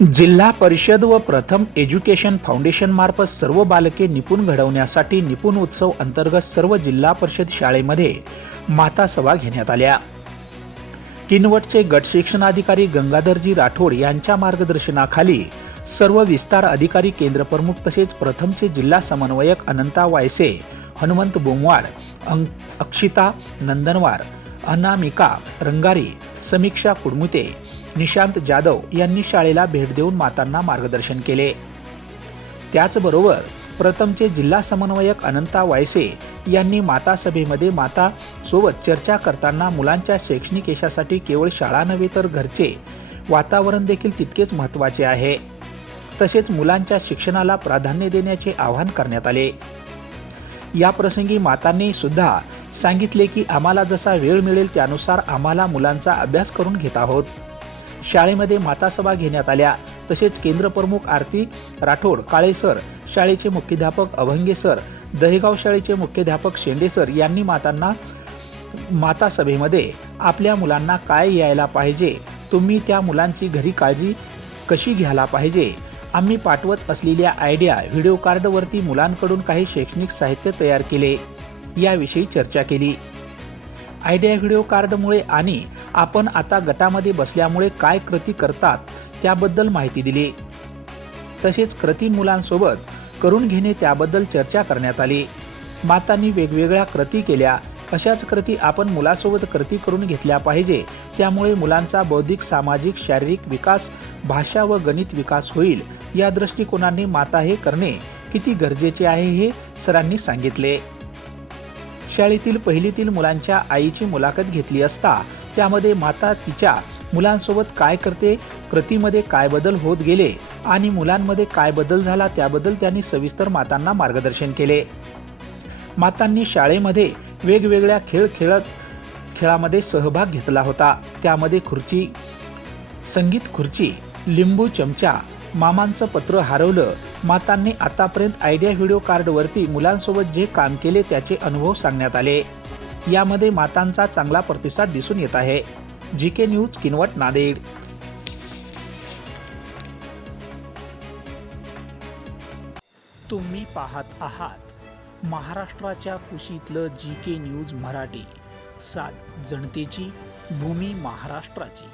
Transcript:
जिल्हा परिषद व प्रथम एज्युकेशन फाउंडेशनमार्फत सर्व बालके निपुण घडवण्यासाठी निपुण उत्सव अंतर्गत सर्व जिल्हा परिषद शाळेमध्ये माता सभा घेण्यात आल्या. किनवटचे गट शिक्षणाधिकारी गंगाधरजी राठोड यांच्या मार्गदर्शनाखाली सर्व विस्तार अधिकारी केंद्र प्रमुख तसेच प्रथमचे जिल्हा समन्वयक अनंता वायसे हनुमंत बोंगवाड अं अक्षिता नंदनवार अनामिका रंगारी समीक्षा कुडमुते निशांत जाधव यांनी शाळेला भेट देऊन मातांना मार्गदर्शन केले. त्याचबरोबर प्रथमचे जिल्हा समन्वयक अनंता वायसे यांनी माता सभेमध्ये माता सोबत चर्चा करताना मुलांच्या शैक्षणिक यशासाठी केवळ शाळा नव्हे तर घरचे वातावरण देखील तितकेच महत्त्वाचे आहे. तसेच मुलांच्या शिक्षणाला प्राधान्य देण्याचे आवाहन करण्यात आले. या प्रसंगी मातांनी सुद्धा सांगितले की आम्हाला जसा वेळ मिळेल त्यानुसार आम्हाला मुलांचा अभ्यास करून घेत आहोत. शाळेमध्ये मातासभा घेण्यात आल्या. तसेच केंद्र प्रमुख आरती राठोड काळे सर शाळेचे मुख्याध्यापक अभंगे सर दहेगाव शाळेचे मुख्याध्यापक शेंडे सर यांनी मातांना माता सभेमध्ये आपल्या मुलांना काय यायला पाहिजे? तुम्ही त्या मुलांची घरी काळजी कशी घ्यायला पाहिजे? आम्ही पाठवत असलेल्या आयडिया व्हिडिओ कार्डवरती मुलांकडून काही शैक्षणिक साहित्य तयार केले. याविषयी चर्चा केली. आयडिया व्हिडिओ कार्डमुळे आणि आपण आता गटामध्ये बसल्यामुळे काय कृती करतात त्याबद्दल माहिती दिली. तसेच कृती मुलांसोबत करून घेणे त्याबद्दल चर्चा करण्यात आली. मातांनी वेगवेगळ्या कृती केल्या. अशाच कृती आपण मुलासोबत कृती करून घेतल्या पाहिजे. त्यामुळे मुलांचा बौद्धिक सामाजिक शारीरिक विकास भाषा व गणित विकास होईल. या दृष्टिकोनाने माता हे करणे किती गरजेचे आहे हे सरांनी सांगितले. शाळेतील पहिलीतील मुलांच्या आईची मुलाखत घेतली असता त्यामध्ये माता तिच्या मुलांसोबत काय करते कृतीमध्ये काय बदल होत गेले आणि मुलांमध्ये काय बदल झाला त्याबद्दल त्यांनी सविस्तर मातांना मार्गदर्शन केले. मातांनी शाळेमध्ये वेगवेगळ्या खेळ खेळत खेळामध्ये सहभाग घेतला होता. त्यामध्ये खुर्ची संगीत खुर्ची लिंबू चमचा मामांचं पत्र हरवलं. मातांनी आतापर्यंत आयडिया व्हिडिओ कार्डवरती मुलांसोबत जे काम केले त्याचे अनुभव सांगण्यात आले. यामध्ये मातांचा चांगला प्रतिसाद दिसून येत आहे. G K news Kinwat Nanded. तुम्ही पाहत आहात महाराष्ट्राच्या कुशीतलं जी के न्यूज मराठी. सात जनतेची भूमी महाराष्ट्राची.